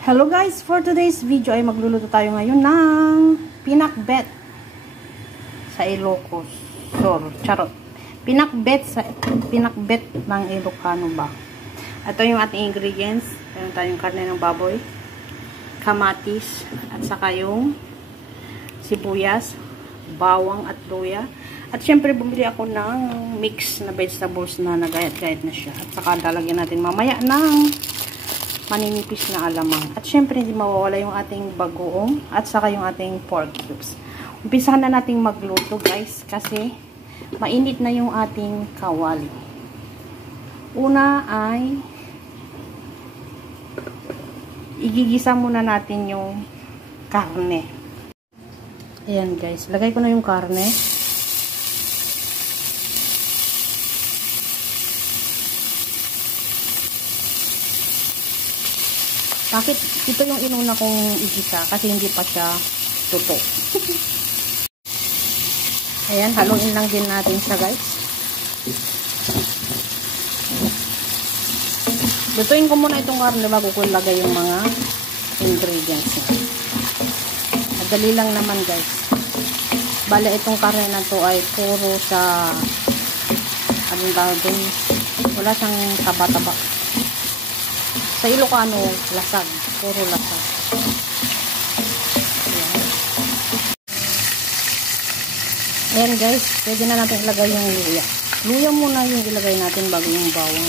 Hello guys, for today's video ay magluluto tayo ngayon ng pinakbet sa Ilocos. Charot. Pinakbet ng Ilocano ba? Ito yung ating ingredients. Meron tayong karne ng baboy, kamatis, at saka yung sibuyas, bawang at luya. At syempre bumili ako ng mix na vegetables na nagayat-gayat na siya. At saka lalagyan natin mamaya ng maninipis na alamang. At syempre, hindi mawawala yung ating bagoong at saka yung ating pork cubes. Umpisahan na nating magluto, guys, kasi mainit na yung ating kawali. Una ay igigisa muna natin yung karne. Ayan, guys. Lagay ko na yung karne. Bakit ito yung inuna kong igisa? Kasi hindi pa siya tuto. Ayan, haluin lang din natin siya, guys. Lutuin ko muna itong karne bago ko lagay yung mga ingredients niya. Madali lang naman, guys. Bale, itong karne na to ay puro sa anong tawag din? Wala siyang taba-taba. Sa Ilocano, lasag. Puro lasag. Ayan guys, pwede na natin ilagay yung luya. Luya muna yung ilagay natin bago yung bawang.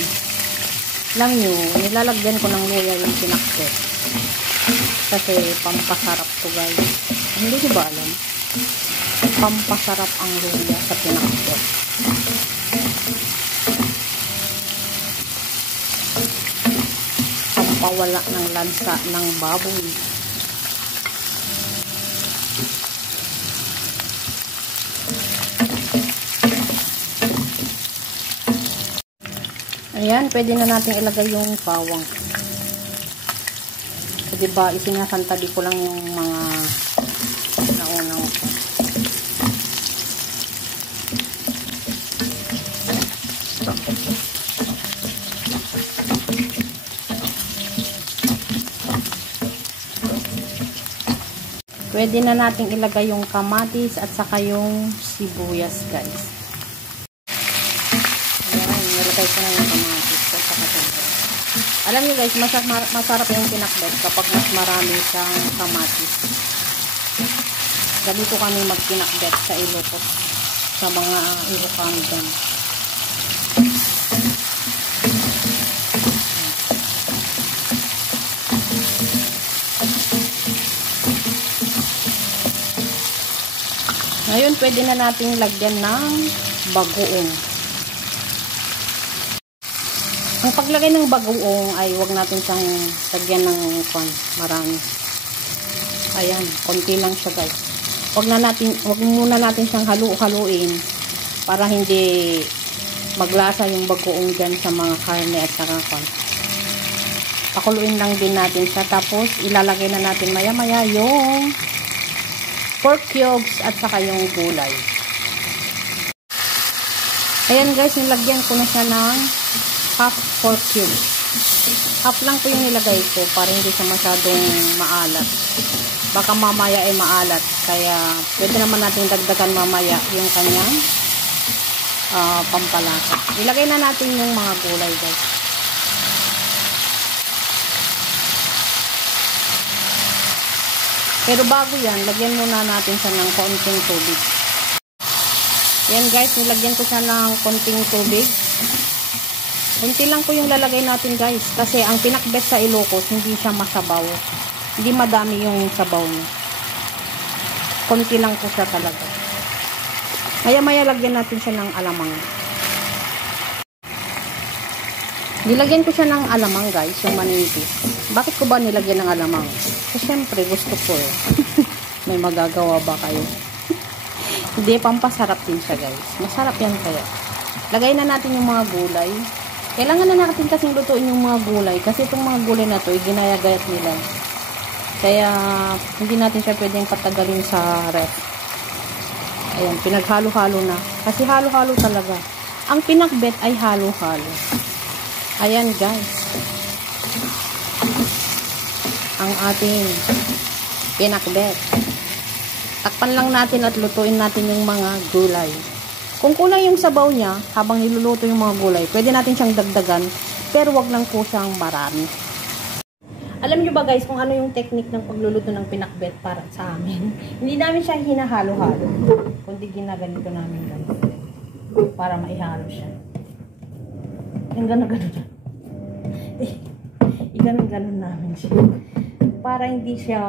Alam nyo, nilalagyan ko ng luya yung pinakbet. Kasi pampasarap to guys. Hindi ko ba alam? Pampasarap ang luya sa pinakbet. Pawala ng lansa ng baboy. Ayan, pwede na natin ilagay yung bawang. So, diba, isinasantabi ko lang yung mga naunang pwede na natin ilagay yung kamatis at saka yung sibuyas, guys. Ayan, nilagay ko na yung kamatis at saka sibuyas. Alam niyo guys, masarap yung pinakbet kapag mas marami siyang kamatis. Ganito kami magpinakbet sa Ilocos, sa mga Ilocano dyan. Ngayon, pwede na nating lagyan ng bagoong. Ang paglagay ng bagoong ay huwag natin siyang lagyan ng marami. Ayan, konti lang siya guys. Huwag muna natin siyang haluin para hindi maglasa yung bagoong dyan sa mga karne at saka pakuluin lang din natin siya. Tapos, ilalagay na natin maya-maya yung pork cubes at saka yung gulay. Ayan guys, nilagyan ko na siya ng half pork cubes. Half lang po yung nilagay ko para hindi siya masyadong maalat. Baka mamaya ay maalat. Kaya pwede naman natin dagdagan mamaya yung kanyang pampalasa. Ilagay na natin yung mga gulay guys. Pero bago yan, lagyan muna natin siya ng konting tubig. Yan guys, nilagyan ko siya ng konting tubig. Konti lang po yung lalagay natin guys. Kasi ang pinakbet sa Ilocos, hindi siya masabaw. Hindi madami yung sabaw niya. Konti lang po siya talaga. Maya-maya lagyan natin siya ng alamang. Nilagyan ko siya ng alamang guys, yung maninipis. Bakit ko ba nilagyan ng alamang? Kasi syempre gusto ko eh. May magagawa ba kayo? Hindi, pampasarap din siya guys. Masarap yan kaya. Lagay na natin yung mga gulay. Kailangan na natin kasing lutuin yung mga gulay. Kasi itong mga gulay na to, ginayagayat nila. Kaya hindi natin siya pwedeng patagalin sa ref. Ayan, pinaghalo-halo na. Kasi halo-halo talaga. Ang pinakbet ay halo-halo. Ayan guys. ang ating pinakbet. Takpan lang natin at lutuin natin yung mga gulay. Kung kulang yung sabaw niya, habang niluluto yung mga gulay, pwede natin siyang dagdagan, pero wag lang po siyang marami. Alam nyo ba guys kung ano yung technique ng pagluluto ng pinakbet para sa amin? Hindi namin siya hinahalo-halo, kundi ginaganito namin guys. Para maihalo siya. Yung gano'n-gano'n. Iganon-ganon namin siya. Para hindi siya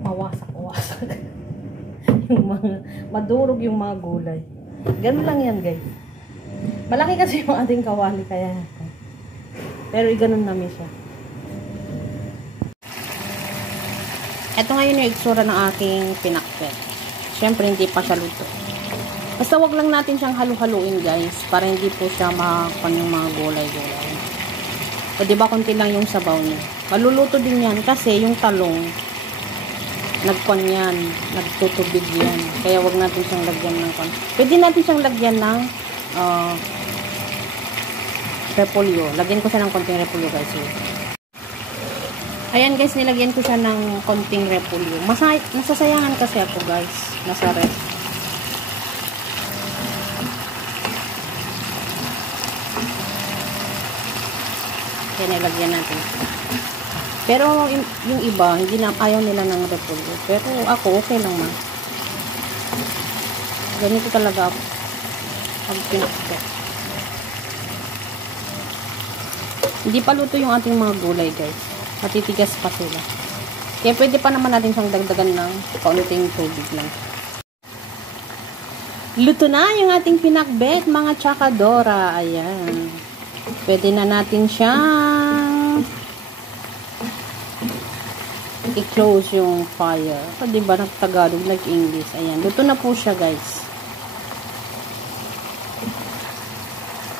mawasak-wasak. Yung mga madurog yung mga gulay. Ganun lang yan guys. Malaki kasi yung ating kawali kaya pero iganon namin siya. Ito ngayon yung itsura ng aking pinakbet. Siyempre hindi pa siya luto. Basta wag lang natin siyang halu-haluin guys para hindi po siya makakon yung mga gulay-gulay. O diba konti lang yung sabaw niya. Maluluto din yan kasi yung talong nagkon yan, nagtutubig yan. Kaya wag natin siyang lagyan ng kon. Pwede natin siyang lagyan ng repolyo. Lagyan ko siya ng konting repolyo guys. Ayan guys, nilagyan ko siya ng konting repolyo. Masasayangan kasi ako guys. Nasa rep. Yan, nilagyan natin. Pero yung iba, hindi na, ayaw nila ng repolyo. Pero ako, okay lang man. Ganito talaga ako. Pag pinakbet. Hindi pa luto yung ating mga gulay guys. Matitigas pa sila. Kaya pwede pa naman natin siyang dagdagan ng kaunting tubig lang. Luto na yung ating pinakbet, mga tsakadora. Ayan. Pwede na natin siyang i-close yung fire. So, diba, nag-Tagalog, nag-English. Ayan. Luto na po siya guys.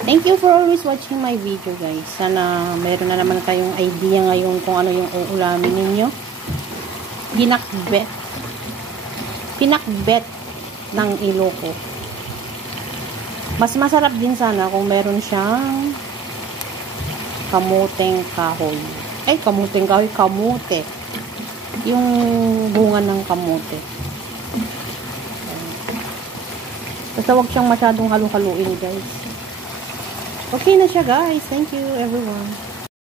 Thank you for always watching my video guys. Sana mayroon na naman kayong idea ngayon kung ano yung uulamin ninyo. Pinakbet. Pinakbet ng Iloko. Mas masarap din sana kung meron siyang kamuteng kahoy. Ay, kamuteng kahoy, kamote. Yung bunga ng kamote. Basta wag siyang masyadong halu-haluin guys. Okay na siya guys. Thank you everyone.